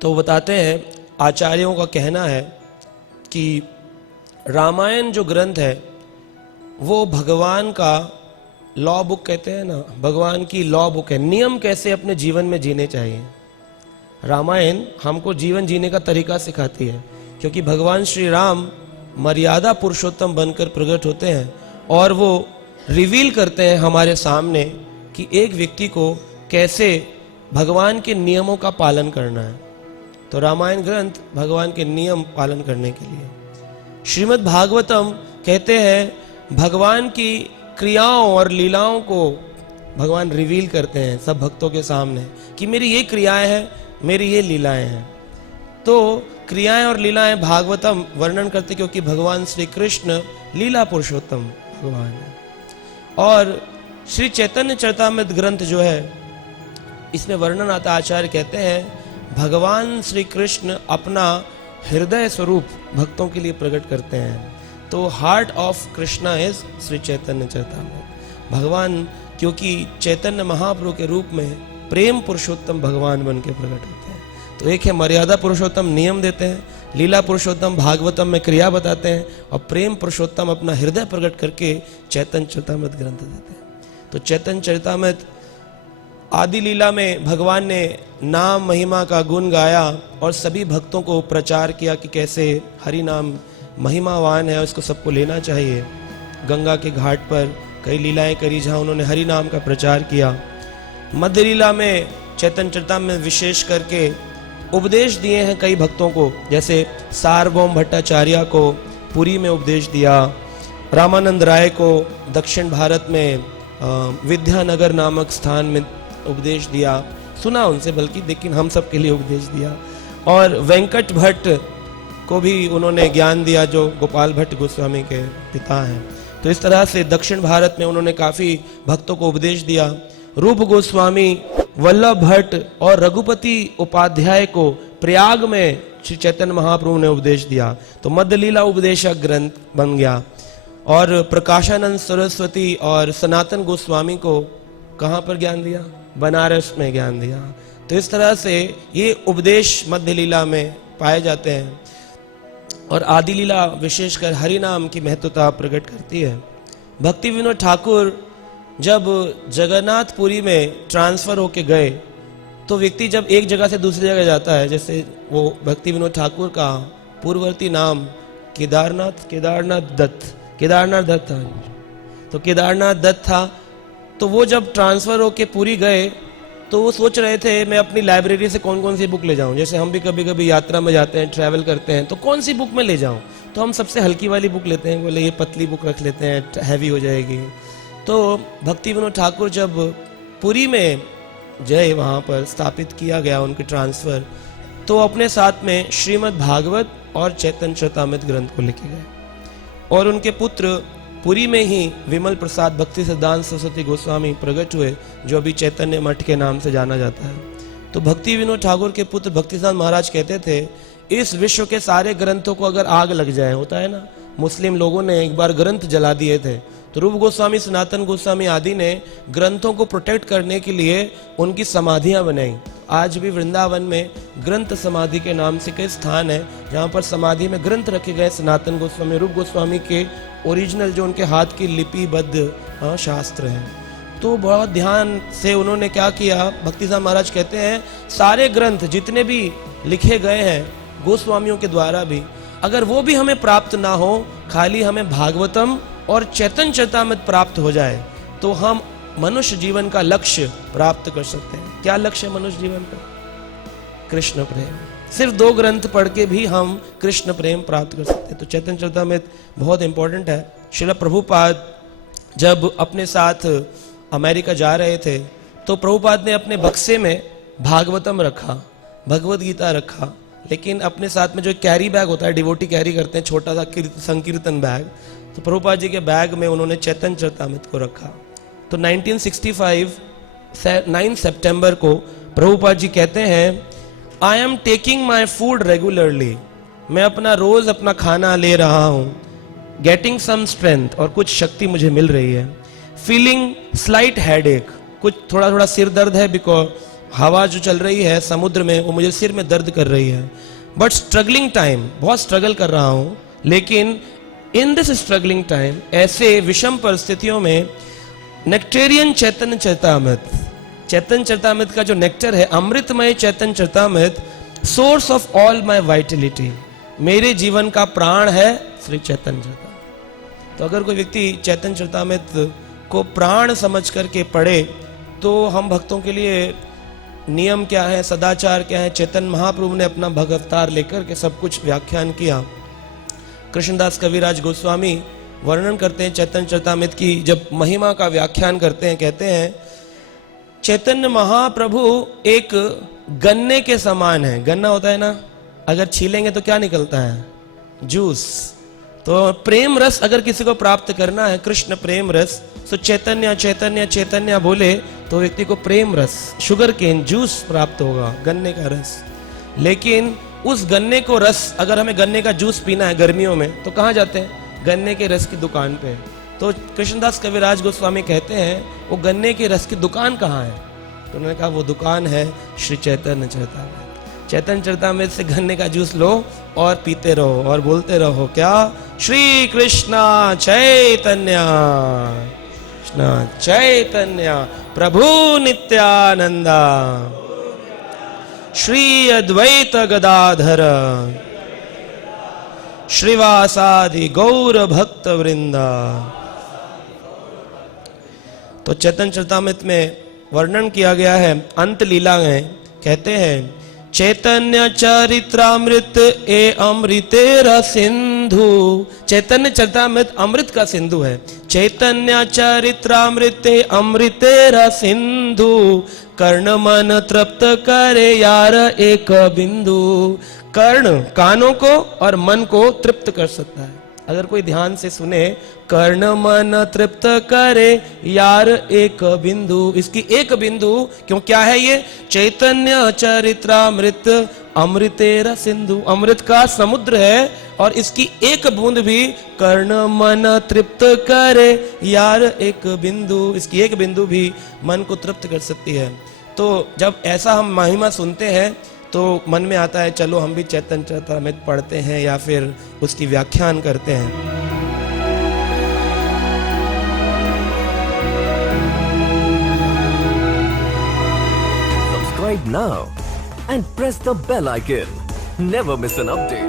तो बताते हैं, आचार्यों का कहना है कि रामायण जो ग्रंथ है वो भगवान का लॉ बुक कहते हैं ना, भगवान की लॉ बुक है, नियम कैसे अपने जीवन में जीने चाहिए। रामायण हमको जीवन जीने का तरीका सिखाती है, क्योंकि भगवान श्री राम मर्यादा पुरुषोत्तम बनकर प्रकट होते हैं और वो रिवील करते हैं हमारे सामने कि एक व्यक्ति को कैसे भगवान के नियमों का पालन करना है। तो रामायण ग्रंथ भगवान के नियम पालन करने के लिए। श्रीमद् भागवतम कहते हैं भगवान की क्रियाओं और लीलाओं को भगवान रिवील करते हैं सब भक्तों के सामने कि मेरी ये क्रियाएं हैं, मेरी ये लीलाएं हैं। तो क्रियाएं और लीलाएं भागवतम वर्णन करते क्योंकि भगवान श्री कृष्ण लीला पुरुषोत्तम भगवान है। और श्री चैतन्य चरितामृत ग्रंथ जो है इसमें वर्णन आता, आचार्य कहते हैं भगवान श्री कृष्ण अपना हृदय स्वरूप भक्तों के लिए प्रकट करते हैं। तो heart of Krishna is Shri Chaitanya Charitamrita. भगवान क्योंकि चैतन्य महाप्रभु के रूप में प्रेम पुरुषोत्तम भगवान बन के प्रकट होते हैं। तो एक है मर्यादा पुरुषोत्तम नियम देते हैं, लीला पुरुषोत्तम भागवतम में क्रिया बताते हैं, और प्रेम पुरुषोत्तम अपना हृदय प्रकट करके चैतन्य चरितामृत ग्रंथ देते हैं। तो चैतन्य चरितामृत आदि लीला में भगवान ने नाम महिमा का गुण गाया और सभी भक्तों को प्रचार किया कि कैसे हरि नाम महिमावान है, उसको सबको लेना चाहिए। गंगा के घाट पर कई लीलाएं करी जहां उन्होंने हरि नाम का प्रचार किया। मध्य लीला में चैतन्य चरितामृत में विशेष करके उपदेश दिए हैं कई भक्तों को, जैसे सार्वभौम भट्टाचार्य को पुरी में उपदेश दिया, रामानंद राय को दक्षिण भारत में विद्यानगर नामक स्थान में उपदेश दिया, सुना उनसे बल्कि, लेकिन हम सब के लिए उपदेश दिया। और वेंकट भट्ट को भी उन्होंने ज्ञान दिया जो गोपाल भट्ट गोस्वामी के पिता हैं। तो इस तरह से दक्षिण भारत में उन्होंने काफी भक्तों को उपदेश दिया। रूप गोस्वामी, वल्लभ भट्ट और रघुपति उपाध्याय को प्रयाग में श्री चैतन्य महाप्रभु ने उपदेश दिया। तो मध्य लीला उपदेशक ग्रंथ बन गया। और प्रकाशानंद सरस्वती और सनातन गोस्वामी को कहाँ पर ज्ञान दिया? बनारस में ज्ञान दिया। तो इस तरह से ये उपदेश मध्य लीला में पाए जाते हैं। और आदि लीला विशेषकर हरि नाम की महत्वता प्रकट करती है। भक्ति विनोद ठाकुर जब जगन्नाथपुरी में ट्रांसफर होके गए, तो व्यक्ति जब एक जगह से दूसरी जगह जाता है, जैसे वो भक्ति विनोद ठाकुर का पूर्ववर्ती नाम केदारनाथ दत्त था। तो केदारनाथ दत्त था। तो वो जब ट्रांसफर होके पुरी गए तो वो सोच रहे थे मैं अपनी लाइब्रेरी से कौन कौन सी बुक ले जाऊं। जैसे हम भी कभी कभी यात्रा में जाते हैं, ट्रैवल करते हैं, तो कौन सी बुक में ले जाऊं? तो हम सबसे हल्की वाली बुक लेते हैं, बोले ये पतली बुक रख लेते हैं, हैवी हो जाएगी। तो भक्ति विनोद ठाकुर जब पुरी में गए, वहाँ पर स्थापित किया गया उनके ट्रांसफर, तो अपने साथ में श्रीमद् भागवत और चैतन्य चरितामृत ग्रंथ को लेके गए। और उनके पुत्र पुरी में ही विमल प्रसाद भक्ति सिद्धांत सरस्वती गोस्वामी प्रकट हुए, जो अभी चैतन्य मठ के नाम से जाना जाता है। तो भक्ति विनोद ठाकुर के पुत्र भक्ति सिद्धांत महाराज कहते थे, इस विश्व के सारे ग्रंथों को अगर आग लग जाए, होता है ना, मुस्लिम लोगों ने एक बार ग्रंथ जला दिए थे, तो रूप गोस्वामी, सनातन गोस्वामी आदि ने ग्रंथों को प्रोटेक्ट करने के लिए उनकी समाधियां बनाई। आज भी वृंदावन में ग्रंथ समाधि के नाम से कई स्थान है जहाँ पर समाधि में ग्रंथ रखे गए सनातन गोस्वामी, रूप गोस्वामी के ओरिजिनल जो उनके हाथ की लिपिबद्ध शास्त्र हैं। तो बहुत ध्यान से उन्होंने क्या किया, भक्ति सिद्धांत महाराज कहते हैं सारे ग्रंथ जितने भी लिखे गए हैं गोस्वामियों के द्वारा भी, अगर वो भी हमें प्राप्त ना हो, खाली हमें भागवतम और चैतन्य चरितामृत प्राप्त हो जाए, तो हम मनुष्य जीवन का लक्ष्य प्राप्त कर सकते हैं। क्या लक्ष्य है मनुष्य जीवन का? कृष्ण प्रेम। सिर्फ 2 ग्रंथ पढ़ के भी हम कृष्ण प्रेम प्राप्त कर सकते हैं। तो चैतन्य चरितामृत बहुत इंपॉर्टेंट है। श्रील प्रभुपाद जब अपने साथ अमेरिका जा रहे थे, तो प्रभुपाद ने अपने बक्से में भागवतम रखा, भगवद गीता रखा, लेकिन अपने साथ में जो कैरी बैग होता है, डिवोटी कैरी करते हैं, छोटा सा संकीर्तन बैग, तो प्रभुपाद जी के बैग में उन्होंने चैतन्य चरितामृत को रखा। तो 1965 9 सितंबर को प्रभुपाद जी कहते हैं, I am taking my food regularly, मैं अपना रोज अपना खाना ले रहा हूँ, गेटिंग सम स्ट्रेंथ, और कुछ शक्ति मुझे मिल रही है, फीलिंग स्लाइट हेडेक, कुछ थोड़ा थोड़ा सिर दर्द है, बिकॉज हवा जो चल रही है समुद्र में वो मुझे सिर में दर्द कर रही है, बट स्ट्रगलिंग टाइम, बहुत स्ट्रगल कर रहा हूं, लेकिन इन दिस स्ट्रगलिंग टाइम, ऐसे विषम परिस्थितियों में नेक्टेरियन चैतन्य चरितामृत, चैतन्य चरितामृत का जो नेक्टर है, अमृतमय Chaitanya Charitamrita, source of all my vitality, मेरे जीवन का प्राण है श्री चैतन्य चरितामृत। तो अगर कोई व्यक्ति चैतन्य चरितामृत को प्राण समझ करके पढ़े तो हम भक्तों के लिए नियम क्या है, सदाचार क्या है, चैतन्य महाप्रभु ने अपना भगवतार लेकर के सब कुछ व्याख्यान किया। कृष्णदास कविराज गोस्वामी वर्णन करते हैं चैतन्य चरितामृत की, जब महिमा का व्याख्यान करते हैं, कहते हैं चैतन्य महाप्रभु एक गन्ने के समान है। गन्ना होता है ना, अगर छीलेंगे तो क्या निकलता है? जूस। तो प्रेम रस अगर किसी को प्राप्त करना है, कृष्ण प्रेम रस, तो चैतन्य चैतन्य चैतन्य बोले तो व्यक्ति को प्रेम रस, शुगर केन जूस प्राप्त होगा, गन्ने का रस। लेकिन उस गन्ने को रस, अगर हमें गन्ने का जूस पीना है गर्मियों में तो कहाँ जाते हैं? गन्ने के रस की दुकान पे। तो कृष्णदास कविराज गोस्वामी कहते हैं वो गन्ने के रस की दुकान कहाँ है? तो उन्होंने कहा वो दुकान है श्री चैतन्य चरितामृत। चैतन्य चरितामृत से गन्ने का जूस लो और पीते रहो और बोलते रहो क्या? श्री कृष्णा चैतन्य, कृष्णा चैतन्य प्रभु नित्यानंदा, श्री अद्वैत गदाधर, श्रीवासादि गौर भक्त वृंदा। तो चैतन्य चरितामृत में वर्णन किया गया है, अंत लीला में कहते हैं चैतन्य चरित्रामृत ए अमृतेर सिंधु। चैतन्य चरितामृत अमृत का सिंधु है। चैतन्य चरित्रामृत अमृतेर सिंधु, कर्ण मन तृप्त करे यार एक बिंदु। कर्ण कानों को और मन को तृप्त कर सकता है, अगर कोई ध्यान से सुने। कर्ण मन तृप्त करे यार एक बिंदु, इसकी एक बिंदु क्यों, क्या है ये? चैतन्य चरित्रामृत अमृतेर सिंधु, अमृत का समुद्र है और इसकी एक बूंद भी कर्ण मन तृप्त करे यार एक बिंदु, इसकी एक बिंदु भी मन को तृप्त कर सकती है। तो जब ऐसा हम महिमा सुनते हैं तो मन में आता है चलो हम भी चैतन्य चरितामृत पढ़ते हैं या फिर उसकी व्याख्यान करते हैं। Subscribe now and press the bell icon. Never miss an update.